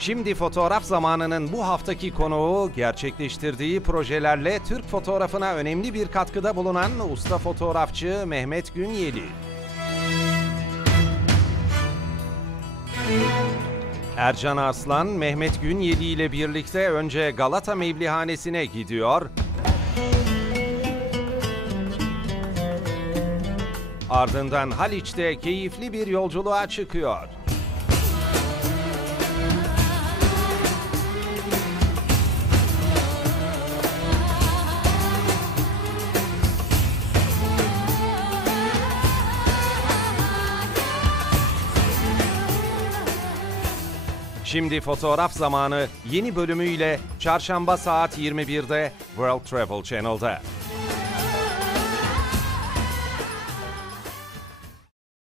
Şimdi fotoğraf zamanının bu haftaki konuğu gerçekleştirdiği projelerle Türk fotoğrafına önemli bir katkıda bulunan usta fotoğrafçı Mehmet Günyeli. Ercan Arslan, Mehmet Günyeli ile birlikte önce Galata Mevlihanesi'ne gidiyor. Ardından Haliç'te keyifli bir yolculuğa çıkıyor. Şimdi fotoğraf zamanı yeni bölümüyle çarşamba saat 21'de World Travel Channel'da.